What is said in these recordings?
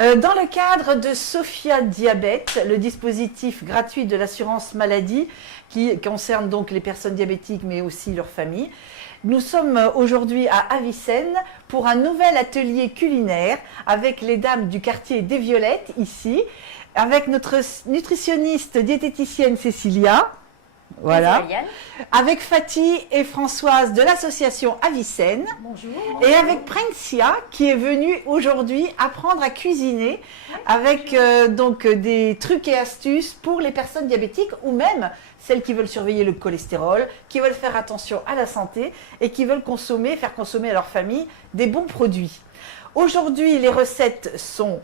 Dans le cadre de Sophia Diabète, le dispositif gratuit de l'assurance maladie qui concerne donc les personnes diabétiques mais aussi leurs familles, nous sommes aujourd'hui à Avicenne pour un nouvel atelier culinaire avec les dames du quartier des Violettes ici, avec notre nutritionniste diététicienne Cécilia. Voilà. Avec Fatih et Françoise de l'association Avicenne. Bonjour. Et avec Prensia qui est venue aujourd'hui apprendre à cuisiner avec donc des trucs et astuces pour les personnes diabétiques ou même celles qui veulent surveiller le cholestérol, qui veulent faire attention à la santé et qui veulent faire consommer à leur famille des bons produits. Aujourd'hui, les recettes sont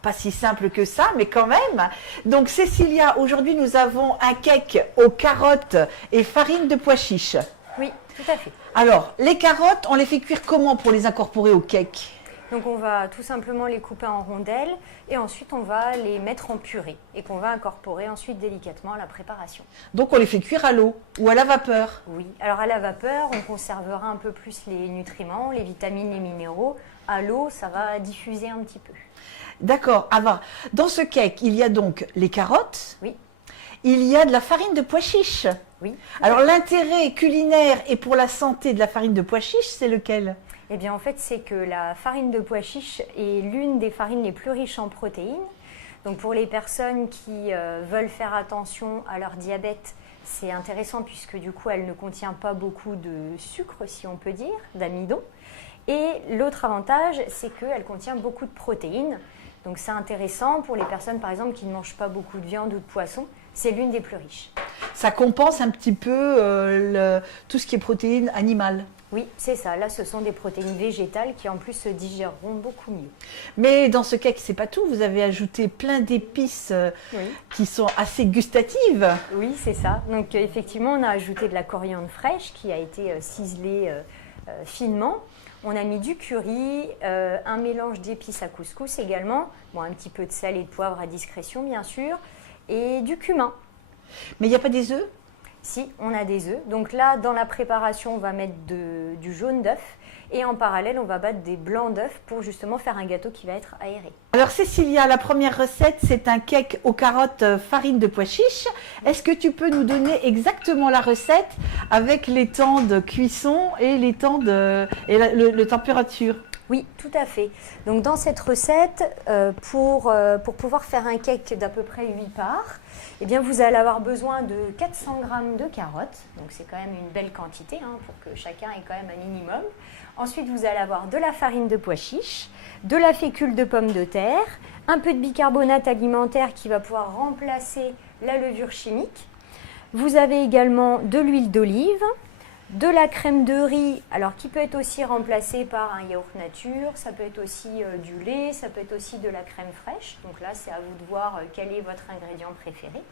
pas si simple que ça, mais quand même. Donc Cécilia, aujourd'hui nous avons un cake aux carottes et farine de pois chiche. Oui, tout à fait. Alors, les carottes, on les fait cuire comment pour les incorporer au cake? Donc on va tout simplement les couper en rondelles et ensuite on va les mettre en purée et qu'on va incorporer ensuite délicatement à la préparation. Donc on les fait cuire à l'eau ou à la vapeur? Oui, alors à la vapeur, on conservera un peu plus les nutriments, les vitamines, les minéraux. À l'eau, ça va diffuser un petit peu. D'accord. Alors, dans ce cake, il y a donc les carottes. Oui. Il y a de la farine de pois chiche. Oui. Alors, l'intérêt culinaire et pour la santé de la farine de pois chiche, c'est lequel? Eh bien, en fait, c'est que la farine de pois chiche est l'une des farines les plus riches en protéines. Donc, pour les personnes qui veulent faire attention à leur diabète, c'est intéressant puisque du coup, elle ne contient pas beaucoup de sucre, si on peut dire, d'amidon. Et l'autre avantage, c'est qu'elle contient beaucoup de protéines. Donc c'est intéressant pour les personnes, par exemple, qui ne mangent pas beaucoup de viande ou de poisson. C'est l'une des plus riches. Ça compense un petit peu tout ce qui est protéines animales. Oui, c'est ça. Là, ce sont des protéines végétales qui, en plus, se digéreront beaucoup mieux. Mais dans ce cake, c'est pas tout. Vous avez ajouté plein d'épices qui sont assez gustatives. Oui, c'est ça. Donc effectivement, on a ajouté de la coriandre fraîche qui a été ciselée finement. On a mis du curry, un mélange d'épices à couscous également, bon, un petit peu de sel et de poivre à discrétion bien sûr, et du cumin. Mais il n'y a pas des œufs? Si, on a des œufs. Donc là, dans la préparation, on va mettre du jaune d'œuf et en parallèle, on va battre des blancs d'œufs pour justement faire un gâteau qui va être aéré. Alors Cécilia, la première recette, c'est un cake aux carottes farine de pois chiche. Est-ce que tu peux nous donner exactement la recette avec les temps de cuisson et les temps le température? Oui, tout à fait. Donc dans cette recette, pour pouvoir faire un cake d'à peu près 8 parts, eh bien, vous allez avoir besoin de 400 g de carottes. Donc c'est quand même une belle quantité pour que chacun ait quand même un minimum. Ensuite, vous allez avoir de la farine de pois chiche, de la fécule de pommes de terre, un peu de bicarbonate alimentaire qui va pouvoir remplacer la levure chimique. Vous avez également de l'huile d'olive, de la crème de riz, alors qui peut être aussi remplacée par un yaourt nature, ça peut être aussi du lait, ça peut être aussi de la crème fraîche. Donc là, c'est à vous de voir quel est votre ingrédient préféré.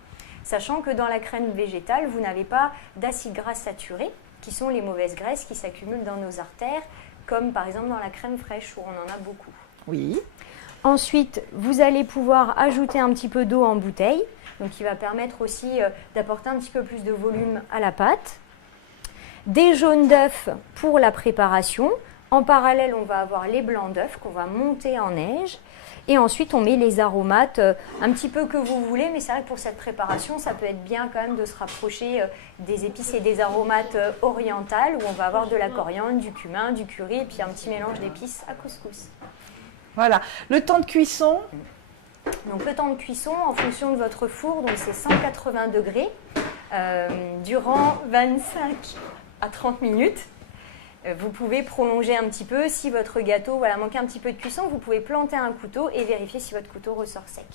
Sachant que dans la crème végétale, vous n'avez pas d'acides gras saturés, qui sont les mauvaises graisses qui s'accumulent dans nos artères, comme par exemple dans la crème fraîche où on en a beaucoup. Oui. Ensuite, vous allez pouvoir ajouter un petit peu d'eau en bouteille, donc qui va permettre aussi d'apporter un petit peu plus de volume à la pâte. Des jaunes d'œufs pour la préparation. En parallèle, on va avoir les blancs d'œufs qu'on va monter en neige. Et ensuite, on met les aromates un petit peu que vous voulez. Mais c'est vrai que pour cette préparation, ça peut être bien quand même de se rapprocher des épices et des aromates orientales où on va avoir de la coriandre, du cumin, du curry et puis un petit mélange d'épices à couscous. Voilà. Le temps de cuisson? Donc le temps de cuisson, en fonction de votre four, donc c'est 180 degrés durant 25 à 30 minutes. Vous pouvez prolonger un petit peu. Si votre gâteau manque un petit peu de cuisson, vous pouvez planter un couteau et vérifier si votre couteau ressort sec.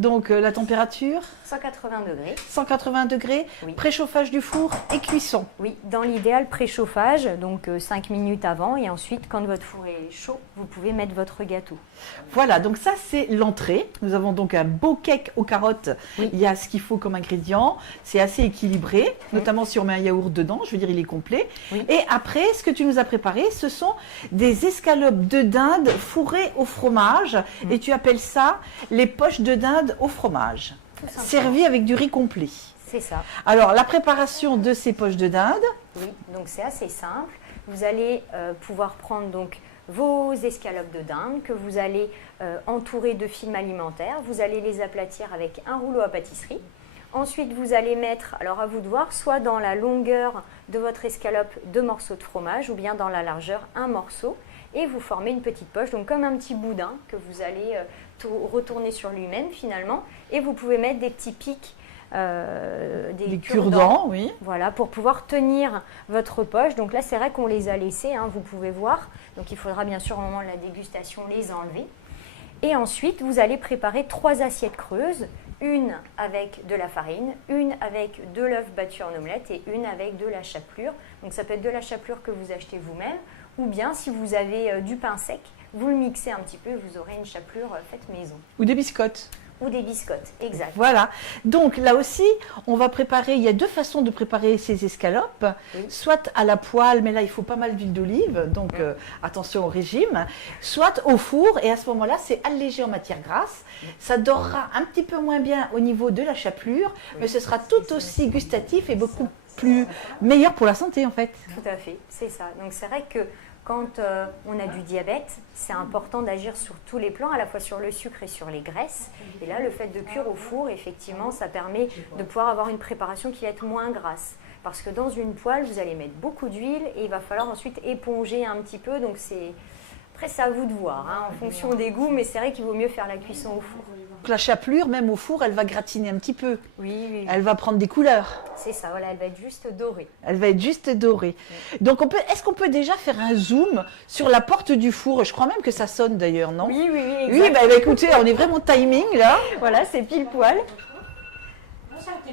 Donc la température? 180 degrés. 180 degrés, oui. Préchauffage du four et cuisson? Oui, dans l'idéal préchauffage, donc 5 minutes avant et ensuite quand votre four est chaud, vous pouvez mettre votre gâteau. Voilà, donc ça c'est l'entrée. Nous avons donc un beau cake aux carottes. Oui. Il y a ce qu'il faut comme ingrédient. C'est assez équilibré, notamment si on met un yaourt dedans, je veux dire il est complet. Oui. Et après, ce que tu nous as préparé, ce sont des escalopes de dinde fourrées au fromage. Et tu appelles ça les poches de dinde au fromage, servies avec du riz complet. C'est ça. Alors, la préparation de ces poches de dinde? Oui, donc c'est assez simple. Vous allez pouvoir prendre donc vos escalopes de dinde que vous allez entourer de film alimentaire. Vous allez les aplatir avec un rouleau à pâtisserie. Ensuite, vous allez mettre, alors à vous de voir, soit dans la longueur de votre escalope 2 morceaux de fromage ou bien dans la largeur 1 morceau. Et vous formez une petite poche, donc comme un petit boudin que vous allez retourner sur lui-même finalement. Et vous pouvez mettre des petits pics, des cure-dents, oui. Voilà, pour pouvoir tenir votre poche. Donc là, c'est vrai qu'on les a laissés, hein, vous pouvez voir. Donc il faudra bien sûr au moment de la dégustation les enlever. Et ensuite, vous allez préparer 3 assiettes creuses. Une avec de la farine, une avec de l'œuf battu en omelette et une avec de la chapelure. Donc ça peut être de la chapelure que vous achetez vous-même ou bien si vous avez du pain sec, vous le mixez un petit peu et vous aurez une chapelure faite maison. Ou des biscottes. Ou des biscottes, exact. Voilà. Donc là aussi, on va préparer, il y a 2 façons de préparer ces escalopes. Oui. Soit à la poêle, mais là il faut pas mal d'huile d'olive, donc attention au régime. Soit au four, et à ce moment-là, c'est allégé en matière grasse. Ça dorera un petit peu moins bien au niveau de la chapelure, mais ce sera tout aussi gustatif et beaucoup plus meilleur pour la santé en fait. Tout à fait, c'est ça. Donc c'est vrai que quand on a du diabète, c'est important d'agir sur tous les plans, à la fois sur le sucre et sur les graisses. Et là, le fait de cuire au four, effectivement, ça permet de pouvoir avoir une préparation qui va être moins grasse. Parce que dans une poêle, vous allez mettre beaucoup d'huile et il va falloir ensuite éponger un petit peu. Donc après, c'est à vous de voir, hein, en fonction des goûts, mais c'est vrai qu'il vaut mieux faire la cuisson au four. La chapelure, même au four, elle va gratiner un petit peu. Oui. Elle va prendre des couleurs. C'est ça, voilà, elle va être juste dorée. Elle va être juste dorée. Oui. Donc, est-ce qu'on peut déjà faire un zoom sur la porte du four? Je crois même que ça sonne d'ailleurs, non? Oui, exact. Oui, bah, écoutez, on est vraiment timing là. Voilà, c'est pile poil.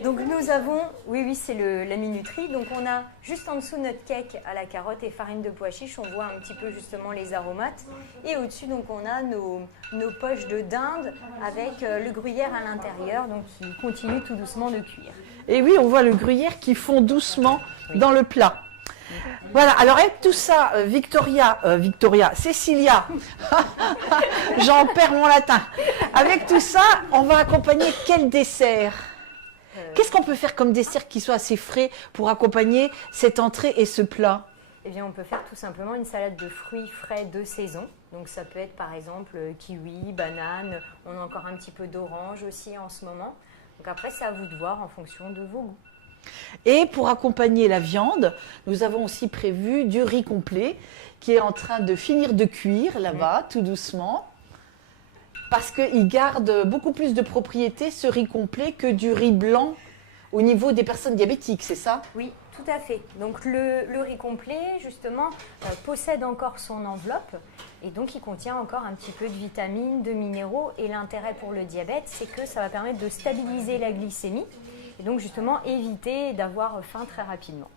Donc nous avons, oui, c'est la minuterie. Donc on a juste en dessous notre cake à la carotte et farine de pois chiche. On voit un petit peu justement les aromates. Et au-dessus, donc on a nos poches de dinde avec le gruyère à l'intérieur, donc qui continue tout doucement de cuire. Et oui, on voit le gruyère qui fond doucement dans le plat. Voilà, alors avec tout ça, Cécilia, j'en perds mon latin. Avec tout ça, on va accompagner quel dessert? Qu'est-ce qu'on peut faire comme dessert qui soit assez frais pour accompagner cette entrée et ce plat? Eh bien, on peut faire tout simplement une salade de fruits frais de saison. Donc, ça peut être par exemple kiwi, banane. On a encore un petit peu d'orange aussi en ce moment. Donc après, c'est à vous de voir en fonction de vos goûts. Et pour accompagner la viande, nous avons aussi prévu du riz complet qui est en train de finir de cuire là-bas, tout doucement. Parce qu'il garde beaucoup plus de propriétés, ce riz complet, que du riz blanc au niveau des personnes diabétiques, c'est ça? Oui, tout à fait. Donc le riz complet, justement, possède encore son enveloppe et donc il contient encore un petit peu de vitamines, de minéraux. Et l'intérêt pour le diabète, c'est que ça va permettre de stabiliser la glycémie et donc justement éviter d'avoir faim très rapidement.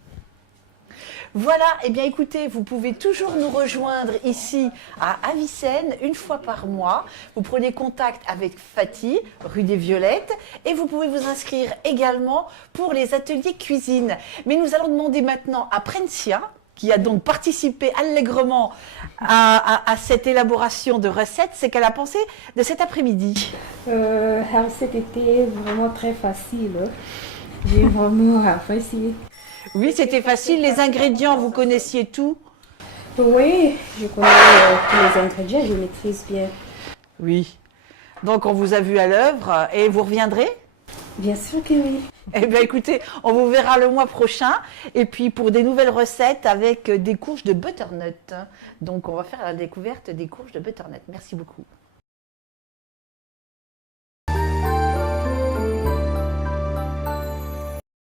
Voilà, et bien écoutez, vous pouvez toujours nous rejoindre ici à Avicenne une fois par mois. Vous prenez contact avec Fatih, rue des Violettes, et vous pouvez vous inscrire également pour les ateliers cuisine. Mais nous allons demander maintenant à Prencia, qui a donc participé allègrement à cette élaboration de recettes, c'est qu'elle a pensé de cet après-midi. La recette était vraiment très facile. J'ai vraiment apprécié. Oui, c'était facile. Les ingrédients, vous connaissiez tout? Oui, je connais tous les ingrédients, je maîtrise bien. Oui. Donc, on vous a vu à l'œuvre et vous reviendrez? Bien sûr que oui. Eh bien, écoutez, on vous verra le mois prochain. Et puis, pour des nouvelles recettes avec des courges de butternut. Donc, on va faire la découverte des courges de butternut. Merci beaucoup.